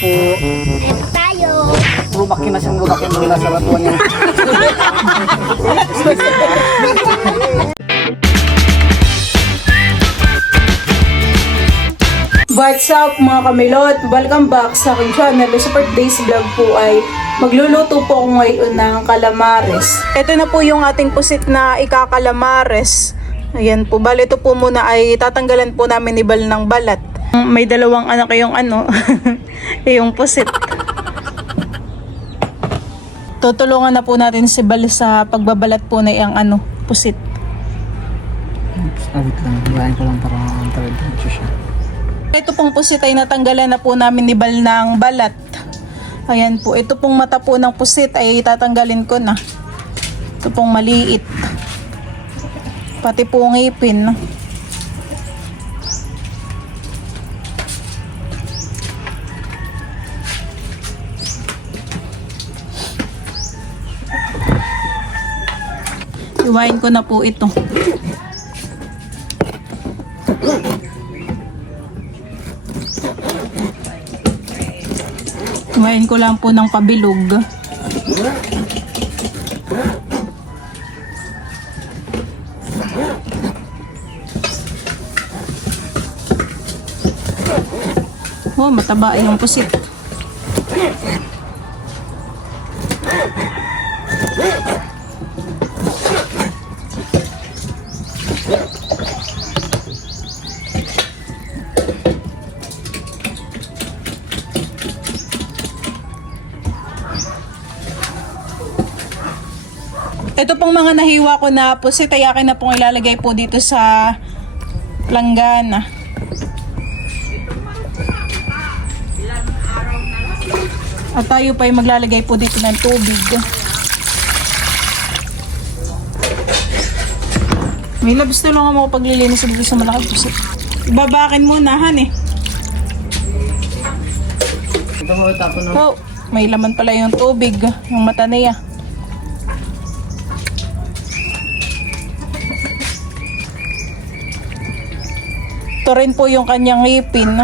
po. Ito tayo. Lumaki na siyang lumaki nung nasa ratuan niya. What's up mga kamilot? Welcome back sa aking channel. Sa Days Vlog po ay magluluto po ako ngayon ng calamares. Ito na po yung ating pusit na ikakalamares. Ayan po. Bale ito po muna ay tatanggalan po namin ni Bal ng balat. May dalawang anak yung yung pusit. Tutulungan na po natin si Bal sa pagbabalat po na yung pusit. Wait lang, hiwain ko lang para antawid siya. Ito pong pusit ay natanggalan na po namin ni Bal ng balat. Ayan po. Ito pong mata po ng pusit ay tatanggalin ko na. Ito pong maliit. Pati po ngipin. Iwain ko na po ito. Iwain ko lang po ng pabilog. Oh, mataba yung pusit. Ito pong mga nahiwa ko na pusit ay akin na pong ilalagay po dito sa langgana. At tayo pa ay maglalagay po dito ng tubig. May labs na lang ako paglilinis dito sa malaking pusit. Ibabakin muna, han eh. Ito mo tapon ng... Oh, may laman pala yung tubig, yung mata niya. Ito rin po yung kanyang ngipin.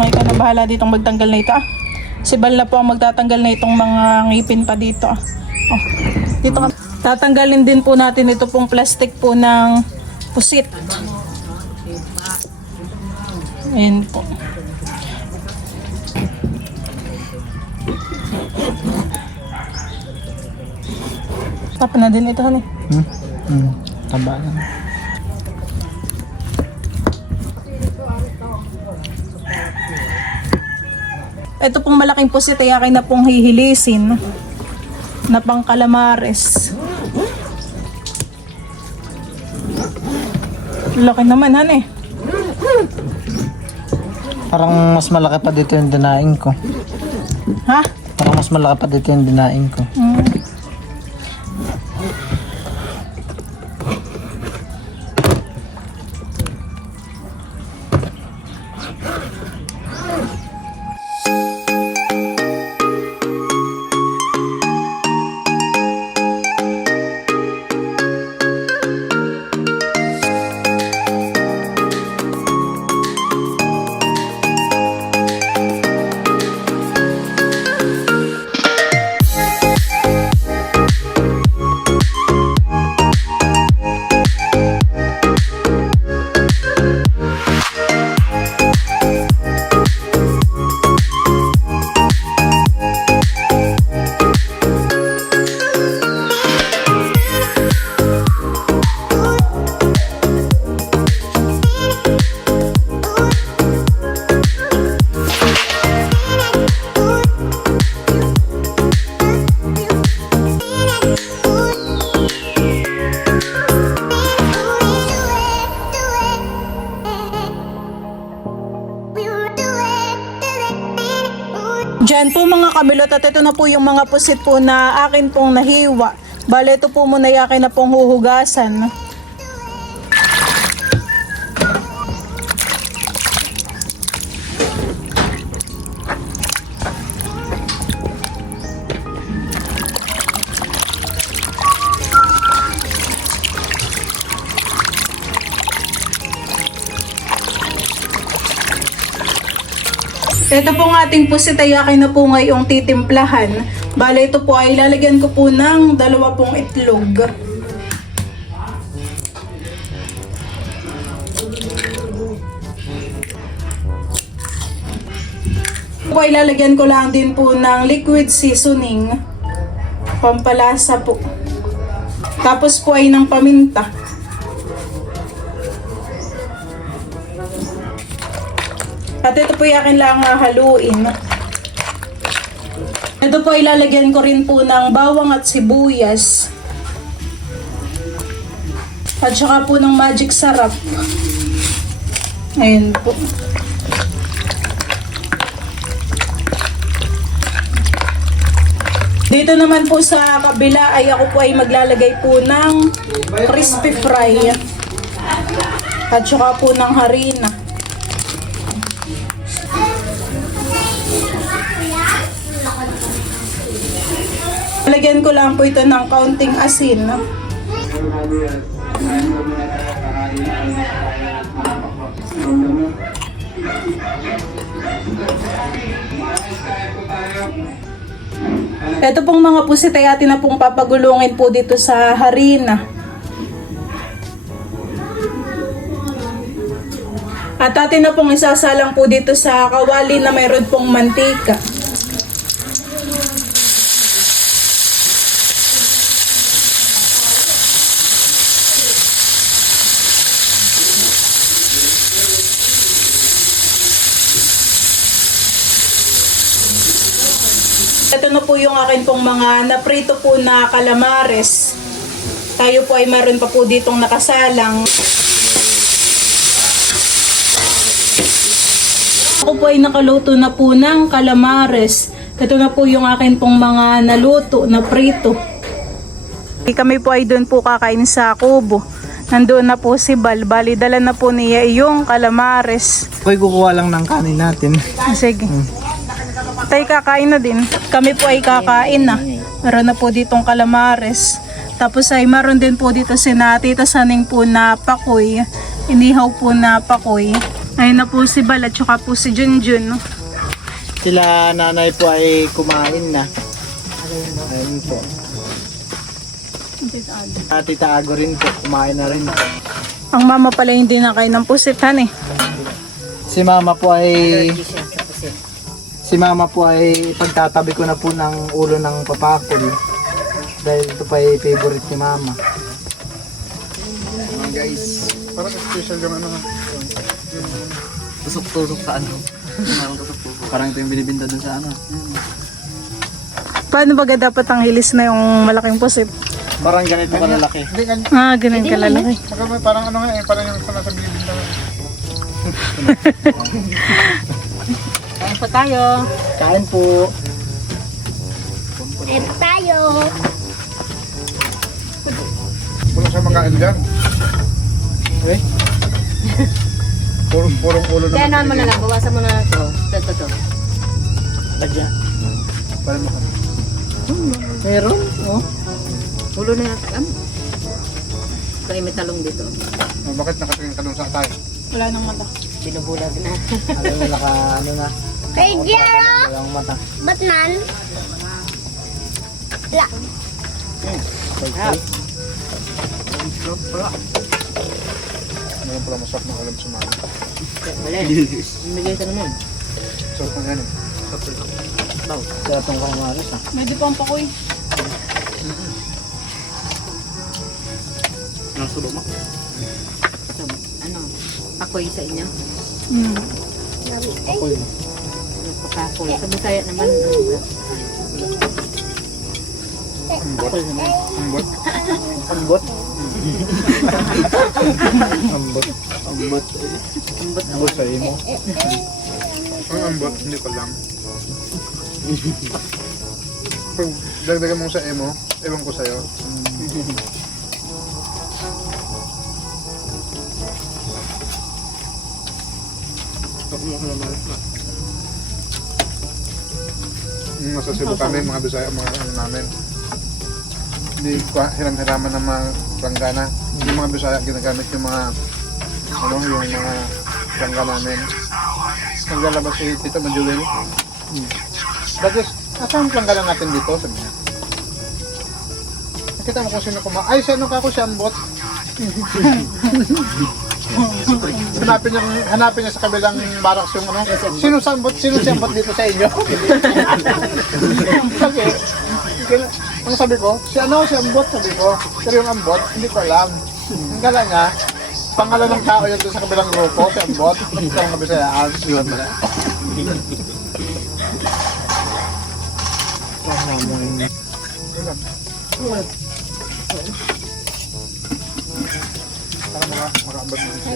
Ay, ka na bahala ditong magtanggal na ito. Si Bal na po ang magtatanggal na itong mga ngipin pa dito. Oh, dito ka. Tatanggalin din po natin ito pong plastic po ng pusit. Ayan po. Tapa na din ito, honey. Taba lang. Ito pong malaking pusit ay akin na pong hihilisin na pang calamares. Laki naman, honey. Parang mas malaki pa dito yung dinaing ko. Ha? Parang mas malaki pa dito yung dinaing ko. Diyan po mga kamilot, at ito na po yung mga pusit po na akin pong nahiwa. Bale ito po muna yung akin na pong huhugasan. Ito pong ating pusit ay akin na po ngayong titimplahan. Bale, ito po ay lalagyan ko po ng 2 itlog. Po ay lalagyan ko lang din po ng liquid seasoning. Pampalasa po. Tapos po ay ng paminta. At ito po yung akin lang haluin. Ito po ilalagyan ko rin po ng bawang at sibuyas. At saka po ng magic sarap. Ayan po. Dito naman po sa kabila ay ako po ay maglalagay po ng crispy fry. At saka po ng harina. Lagyan ko lang po ito ng kaunting asin. Ito pong mga pusit ay atin na pong papagulungin po dito sa harina. At atin na pong isasalang po dito sa kawali na mayroon pong mantika. Ito na po yung akin pong mga naprito po na calamares. Tayo po ay meron pa po ditong nakasalang. Ako po ay nakaluto na po ng calamares. Ito na po yung akin pong mga naluto na prito. Kami po ay doon po kakain sa kubo. Nandoon na po si Bal. Bali, dala na po niya yung calamares. Ako'y kukuha lang ng kanin natin. Sige. Tayo kakain na din. Kami po ay kakain na. Meron na po ditong calamares. Tapos ay meron din po dito si Tita Saning po na pakoy. Inihaw po na pakoy. Ayun na po si Bal at saka po si Junjun. Sila nanay po ay kumain na. Ayun po. Tita Ago rin po, kumain na rin po. Ang mama pala hindi na kain ng pusitan eh. Si mama po ay pagtatabi ko na po ng ulo ng papakol. Dahil ito pa ay favorite ni mama. Guys, parang special yung ano. Tusok-tusok sa ano. Tusok-tusok. Parang ito yung binibinta dun sa ano. Paano ba dapat ang hilis na yung malaking pusit? Parang ganito kalalaki. Hindi kan. Ganun kalalaki. Saka parang ano nga eh, parang yung sa bilibin daw. Kain pa tayo. Kain po. Wala siya makain dyan. Okay? Purong ulo Kaya naman. naman mo na lang. Bawasan mo na ito. Ito. Lagyan. Parang makain. Meron? Oh. Ulo na natin. Kaya may talong dito. Bakit nakatingin ka doon sa tayo? Wala nang mata. Binubulag na. Alam mo ano na. Hey, Jero! Walang mata. Batman? La. Okay. Ano yung pala masarap ng alam sa mga. Wala. Bigay ka naman. Sarap ng yan eh. Sa itong kamaris ah. Medyo pang pakoy. Ang subo mo. Ano? Ako'y sa inyo. Ako'y. Pakakoy. Sa Bisaya naman. Ambot. Ambot. Ambot. Ambot. Ambot. Ambot sa imo. Ang ambot, hindi ko alam. Pag dagdagan mo sa emo, ewan ko sa'yo. Nasa Cebu kami, mga Bisaya, mga ano namin. Hindi hiram-hiraman ng mga planggana. Yung mga Bisaya, ginagamit yung mga ano, yung mga plangga namin. naglalabas si Tito Majuel. That is, asan ang planggana natin dito? Sabi niya. Nakita mo kung sino ay, sino ka ko si Ambot? hanapin niya sa kabilang barracks yung ano. Sino si Ambot dito sa inyo? Kasi, ang sabi ko, si Ambot, sabi ko. Pero yung Ambot, hindi ko alam. Ang kala niya, pangalan ng tao yun doon sa kabilang grupo, si Ambot. Ito ang kabisayaan. Yun pala. Para makaabot mo siya.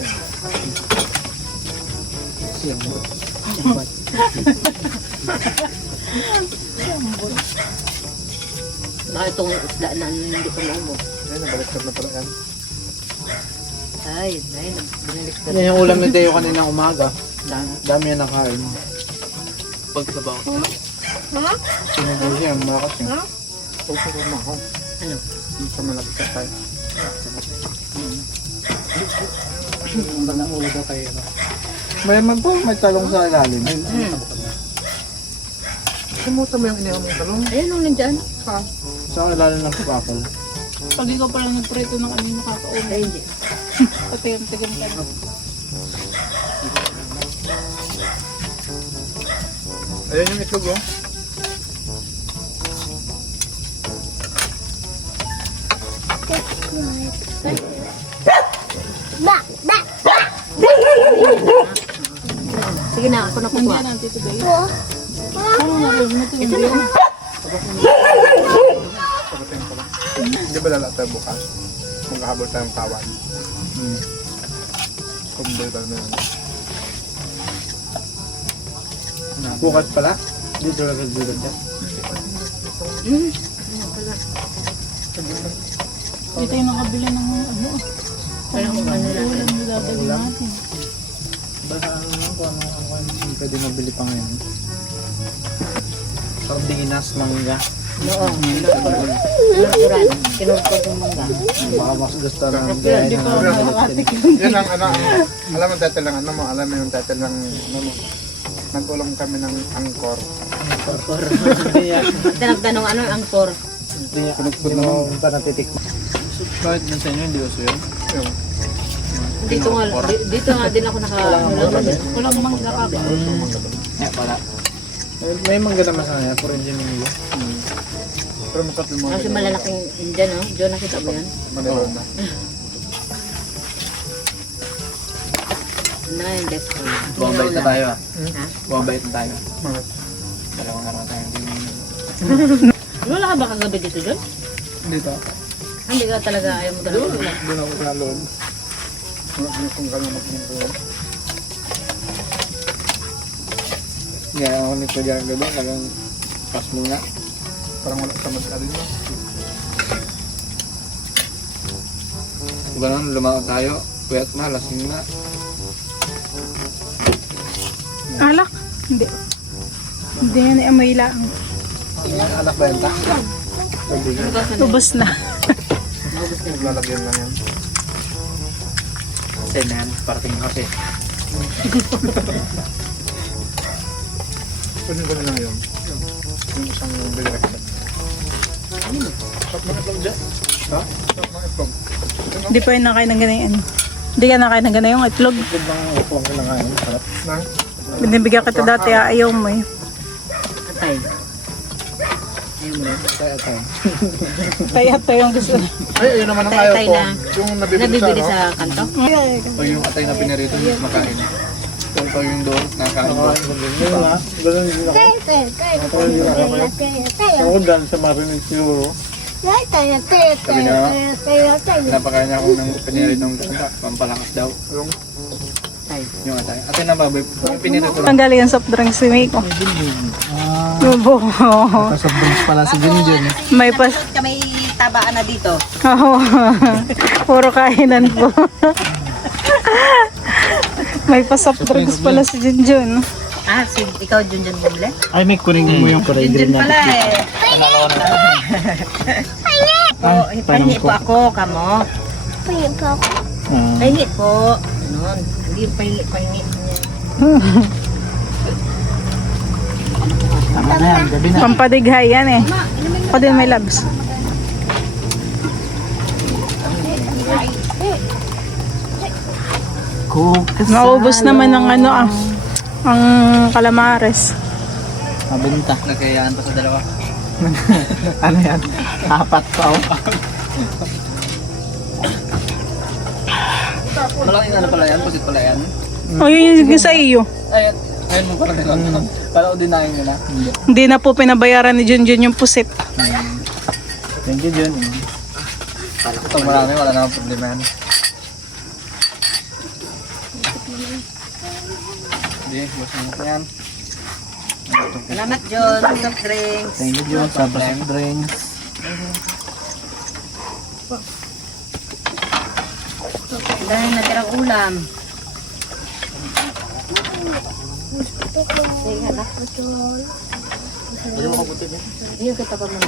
Baka itong isda na hindi ko maubos. Ayun, nabaliktad na pala yan. Ay, binaliktad. Yan yung ulam ni Teo kaninang umaga. Dami yan nakain. Pagsabaw. Sinubo siya, malakas yun. Pagsabaw mo ako. Ano? Sa malapit ka tayo. May talong sa ilalim. Kumuta mo yung inihaw mong talong. Ayun, nung nandyan. Sa ilalim ng kapakol. Pag ikaw pala nagprito ng ano yung nakakauna. Ay, hindi. Patigam-tigam ka na. Ayan yung itlog oh. Sige na, ako na kukuha. Yan ang tito ba yun? Ano na, huwag mo ito yung biyo. Pagdating ko lang. Hindi ba lala tayo bukas? Maghahabol tayong kawan. Kumboy tayo na yun. Bukas pala? Dito lang dito dyan. Dito yung nakabila ng ano. Kaya kung ano lang. Ulam nilabali natin. Basta ano, pwede mabili pa ngayon. Sardinas, mangga. Oo. Natural. Kinurkod yung mangga. Baka mas gusto ng gaya Hindi ng ko nakakatik Yan ang ano, alam mo yung title ng ano mo, alam mo yung title ng ano mo. Nagulong kami ng angkor. Ito nagtanong ano yung angkor. Hindi niya pinagpuno pa natitik. Bakit nun sa inyo hindi uso yun? Yung Dito nga din ako Walang mangga ka ba? Yeah, wala. May mangga naman sa kanya, for engineering. pero matatlo mo. Kasi malalaking Indian, no? Diyo nakita mo yan? Manilaw na. Na yung desk ko. Buwang bait na tayo ah. Ha? Buwang bait na tayo. Mga Dalawang araw tayo. Wala ka ba kagabi dito, John? Dito. Hindi ka talaga ayaw mo talaga. Doon ako sa loob. kung gano'n magmungkul. Kaya ako nito dyan gabi, talagang pas muna. Parang wala sa mag-alin mo. Kung gano'n, lumakad tayo. Puyat na, lasing na. Alak? Hindi. Hindi yan amoy lang. Anak ba yun ta? Ubus na. Lalagyan lang yan. Kasi na yan, parating kasi. Pwede ko na lang yun. Yung isang direction. Stop mga itlog dyan. Ha? Stop mga itlog. Hindi pa yun nakain ng ganyan. Hindi ka nakain ng ganyan yung itlog. Ito bang upuan ko lang kain? Sarap. Na? Binibigyan kita dati, ayaw mo eh. Atay. Ayaw mo. Kaya ito. Kaya ito yung gusto. Ay, ayun naman ang ayaw Tay-tay ko. na. Yung nabibili Nabibili sa, sa kanto? O yung atay na pinarito, makain. Ito yung doon, nakain ko. Yun nga, ganun din ako. Ako dahil sa marinig siguro. Sabi niya, napakain niya ako ng pinarito ng pampalakas daw. yung Yung atay. Atay na baboy, pinarito lang. Ang galing ang soft drink si Miko. Nubo. Soft drinks pala si Junjun. May pas... Kami tabaan na dito. Oo. Puro kainan po. May pa soft drinks pala si Junjun. Ah, ikaw Junjun bumili? Ay, may kuring mo yung kulay green Junjun na. pala eh. Pahingi po ako, kamo. Pahingi po. Ganun. Hindi yung pahingi niya. Ano yan, gabi na. Pampadighay yan eh. Ako din may labs. Naubos naman ng ano ang calamares. Mabinta. Nagkayaan pa sa dalawa. Ano yan? Apat pa oh. Malaking ano pala yan? Pusit pala yan? O yun yung sa iyo. Ayun. Ayun mo pala nila. Kala ko dinahin nyo na. Hindi na po pinabayaran ni Junjun yung pusit. Thank you, John. Ito marami, wala namang problema yan. Hindi, gusto mo pa yan. Salamat, John. Soft drinks. Thank you, John. Sa soft drinks. Dahil natirang ulam. Iyo kita pa man.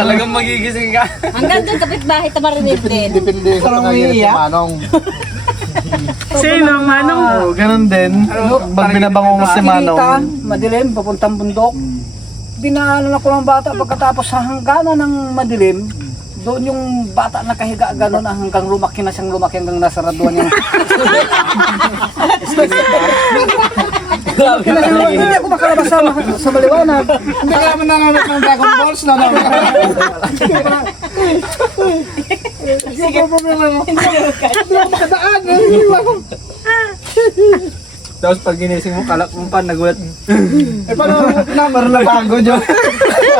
Talagang magigising ka. Hanggang doon kapitbahay tamarinig din. Depende sa pangayon ni Manong. Sino, Manong? Oh, ganun din. Pag binabango mo si Manong. Madilim, papuntang bundok. Binaano na ko ng bata pagkatapos sa hangganan ng madilim. Doon yung bata nakahiga gano'n hanggang lumaki na siyang lumaki hanggang nasa raduan yung... Hindi ako makalabas sa maliwanag. Hindi ka naman nanganap ng Dragon Balls na lang. Sige. Hindi ako makadaan. Tapos pag ginising mo, kalak mo pa, nagulat. Eh, paano number na bago, John?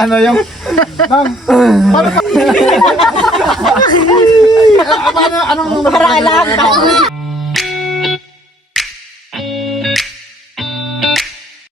Ano yung... Ma'am, paano pa... Paano, anong... Para kailangan ka.